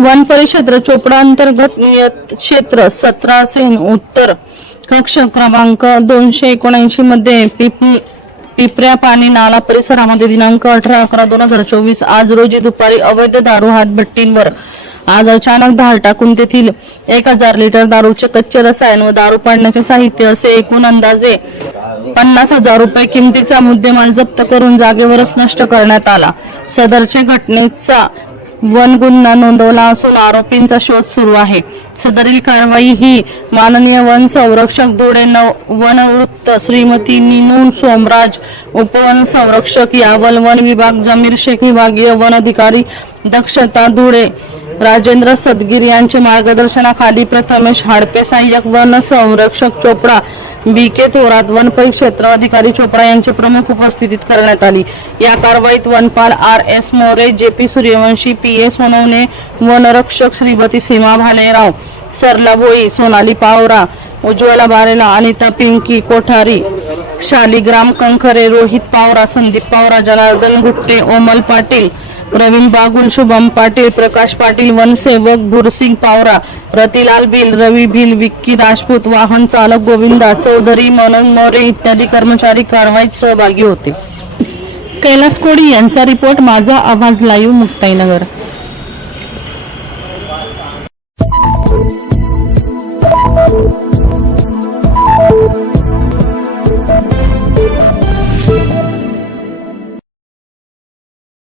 One परिक्षेत्र चोपडा अंतर्गत नियत क्षेत्र सतरा सेन उत्तर कक्ष क्रमांक दोनशे एकोणऐंशी मध्ये पिप पिपऱ्या पाणी नाला परिसरामध्ये दिनांक अठरा अकरा दोन हजार चोवीस आज रोजी दुपारी अवैध दारू हातभट्टींवर आज अचानक धार टाकून तेथील एक हजार लिटर दारूचे कच्चे रसायन व दारू पाडण्याचे साहित्य असे एकूण अंदाजे पन्नास हजार रुपये किमतीचा मुद्देमाल जप्त करून जागेवरच नष्ट करण्यात आला. सदरच्या घटनेचा वन गुन्हा नोंदवला असून आरोपींचा शोध सुरू आहे. सदरील कारवाई ही माननीय वन संरक्षक धुळे नव वनवृत्त श्रीमती निनू सोमराज उपवन संरक्षक यावल वन विभाग जमीर शेख विभागीय वन अधिकारी दक्षता धुळे राजेंद्र सदगीर यांच्या मार्गदर्शनाखाली प्रथमेश हाडपे सहाय्यक वन संरक्षक चोपडा बी के थोरात वनपैक क्षेत्र अधिकारी चोपडा यांच्या प्रमुख उपस्थितीत करण्यात आली. या कारवाईत वनपाल R S More J P Suryavanshi P A Sonawane वनरक्षक श्रीमती सीमा भालेराव सरला भोई सोनाली पावरा उज्ज्वला बारेला अनिता पिंकी कोठारी शालिग्राम कंखरे रोहित पावरा संदीप पावरा जनार्दन गुट्टे ओमल पाटील प्रवीण बागुल शुभम पाटील प्रकाश पाटील वनसेवक भुरसिंग पावरा रतिलाल भिल रवी भिल विक्की राजपूत वाहन चालक गोविंदा चौधरी मनोज मोरे इत्यादी कर्मचारी कारवाईत सहभागी होते. कैलास कोडी यांचा रिपोर्ट माझा आवाज लाईव्ह मुक्ताईनगर.